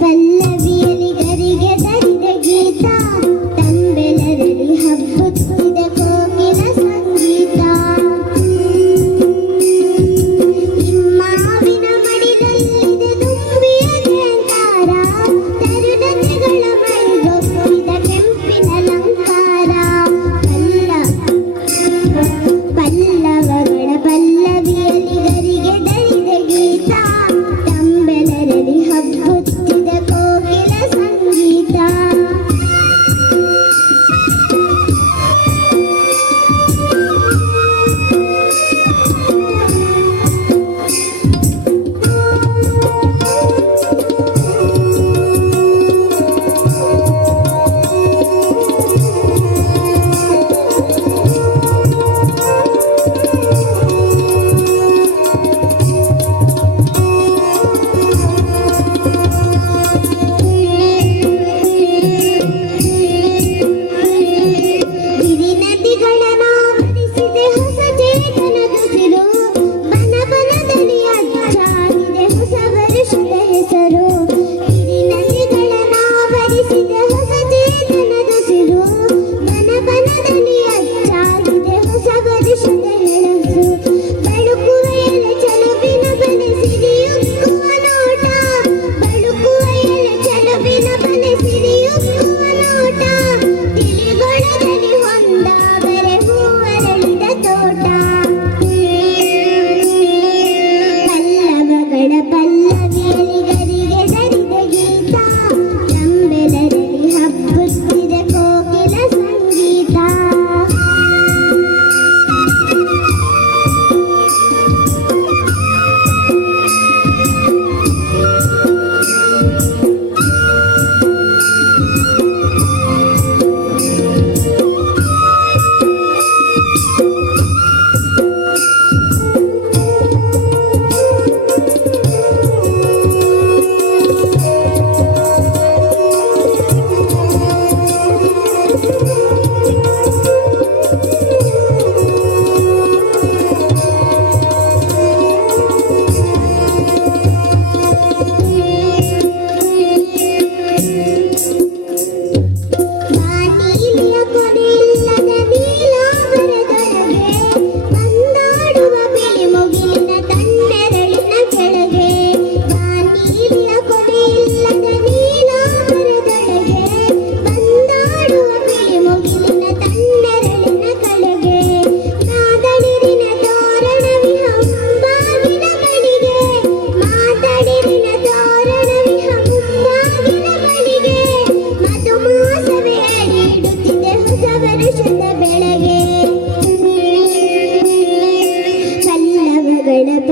ಪಲ್ಲವಿಯಲ್ಲಿ ಗರಿಗೆ ದರಿದ ಗೀತ ತಂಬೆಲರಲ್ಲಿ ಹಬ್ಬುತ್ತಿದ ಕೋಗಿಲ ಸಂಗೀತ ಮಾವಿನ ಮಡಿಲಲ್ಲಿದೆ ತುಂಬಿಯ ಝೇಂಕಾರ ತರುಣತೆಗಳ ಮೈಗೊಪ್ಪಿದ ಕೆಂಪಿನ ಅಲಂಕಾರ ಪಲ್ಲವಗಳ ಪಲ್ಲವಿಯಲ್ಲಿ ಗರಿಗೆ ದರಿದ ಗೀತ ತಂಬೆಲರಲ್ಲಿ ಹಬ್ಬುತ್ತಿದ ಕೋಗಿಲ ಸಂಗೀತ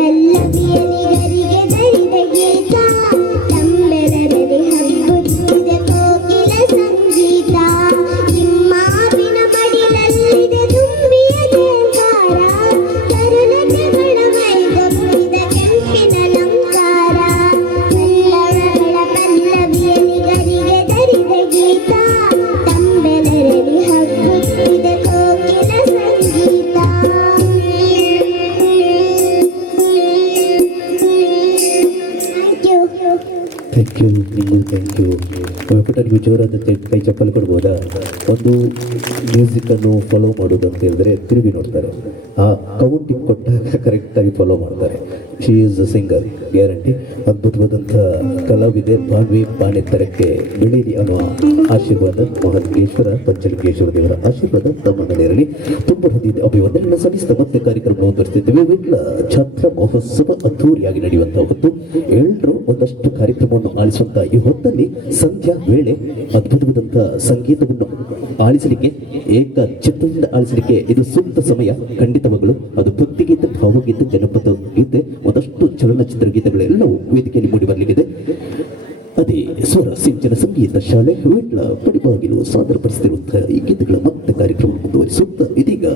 ಪಲ್ಲವಿಯಲ್ಲಿ ಗರಿಗೆ ದರಿದ ಗೀತ ತಂಬೆಲರಲ್ಲಿ ಹಬ್ಬುತ್ತಿದ ಕೋಗಿಲ ಸಂಗೀತ ಮಾವಿನ ಮಡಿಲಲ್ಲಿದೆ ತುಂಬಿಯ ಝೇಂಕಾರ ತರುಣತೆಗಳ ಮೈಗೊಪ್ಪಿದ ಕೆಂಪಿನ ಅಲಂಕಾರ ಪಲ್ಲವಿಯಲ್ಲಿ ಗರಿಗೆ ದರಿದ ಗೀತ ತಂಬೆಲರಲ್ಲಿ ಹಬ್ಬುತ್ತಿದ ಕೋಗಿಲ ಸಂಗೀತ. ಥ್ಯಾಂಕ್ ಯು ನಿಮಗೂ ಥ್ಯಾಂಕ್ ಯು. ಪುಟ್ಟನಿಗೂ ಜೋರಾದ ಕೈ ಚಪ್ಪಲು ಕೊಡ್ಬೋದಾ? ಒಂದು ಮ್ಯೂಸಿಕ್ಕನ್ನು ಫಾಲೋ ಮಾಡೋದು ಅಂತ ಹೇಳಿದ್ರೆ ತಿರುಗಿ ನೋಡ್ತಾರೆ, ಆ ಕೌಂಟಿಂಗ್ ಕೊಟ್ಟಾಗ ಕರೆಕ್ಟಾಗಿ ಫಾಲೋ ಮಾಡ್ತಾರೆ. She is a singer, guarantee. ಅದ್ಭುತವಾದಂಥ ಕಲಾವಿದೆ ಭಾವಿ ಪಾಣಿತ್ತರಕ್ಕೆ ಬೆಳೀಲಿ ಅನ್ನೋ ಆಶೀರ್ವಾದ ಮಹಾಲಿಂಗೇಶ್ವರ ಪಂಚಲಿಂಗೇಶ್ವರ ದೇವರ ಆಶೀರ್ವಾದ ತಮ್ಮ ಮನೆಯಲ್ಲಿ ತುಂಬ ಹೃದಯದ ಅಭಿವಂದನೆಯನ್ನು ಸಲ್ಲಿಸಿದ ಮತ್ತೆ ಕಾರ್ಯಕ್ರಮ ಮುಂದುವರಿಸುತ್ತಿದ್ದೇವೆ. ವಿಟ್ಲ ಛಾತ್ರ ಮಹೋತ್ಸವ ಅದ್ದೂರಿಯಾಗಿ ನಡೆಯುವಂಥ ಹೊತ್ತು ಎಲ್ಲರೂ ಒಂದಷ್ಟು ಕಾರ್ಯಕ್ರಮವನ್ನು ಆಲಿಸುವಂಥ ಈ ಹೊತ್ತಲ್ಲಿ ಸಂಧ್ಯಾ ವೇಳೆ ಅದ್ಭುತವಾದಂಥ ಸಂಗೀತವನ್ನು ಆಲಿಸಲಿಕ್ಕೆ, ಏಕ ಚಿತ್ರದಿಂದ ಆಲಿಸಲಿಕ್ಕೆ ಇದು ಸೂಕ್ತ ಸಮಯ. ಖಂಡಿತವಾಗಲು ಅದು ಭಕ್ತಿಗೀತೆ, ಭಾವಗೀತೆ, ಜನಪದ ಗೀತೆ, ಒಂದಷ್ಟು ಚಲನಚಿತ್ರ ಗೀತೆಗಳೆಲ್ಲವೂ ವೇದಿಕೆಯಲ್ಲಿ ಮೂಡಿ ಬರಲಿದೆ. ಅದೇ ಸ್ವರ ಸಿಂಚನ ಸಂಗೀತ ಶಾಲೆ ವಿಟ್ಲ ಪಡಿಬಾಗಿಲು ಸಾದರಪಡಿಸುತ್ತಿರುವಂತಹ ಈ ಗೀತೆಗಳ ಮತ್ತೆ ಕಾರ್ಯಕ್ರಮ ಮುಂದುವರಿಸುತ್ತಾ ಇದೀಗ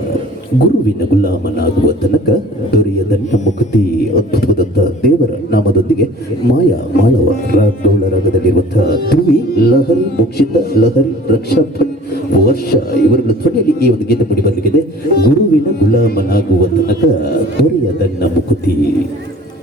ಗುರುವಿನ ಗುಲಾಮನಾಗುವ ತನಕ ದೊರೆಯದ ಮುಕ್ತಿ ಅದ್ಭುತವಾದಂತಹ ದೇವರ ನಾಮದೊಂದಿಗೆ ಮಾಯಾ ಮಾಳವ ಡೋಳ ರಾಗದಲ್ಲಿರುವಂತಹ ಧ್ರುವಿ, ಲಹರಿ ಮೋಕ್ಷಿತ, ಲಹರಿ ರಕ್ಷಾ ಭಟ್, ವರ್ಷ ಇವರುಗಳ ಧ್ವನಿಯಲ್ಲಿ ಈ ಒಂದು ಗೀತೆ ಮೂಡಿ ಬರಲಿದೆ. ಗುರುವಿನ ಗುಲಾಮನಾಗುವ ತನಕ ದೊರೆಯದನ್ನ ಮುಕುತಿ.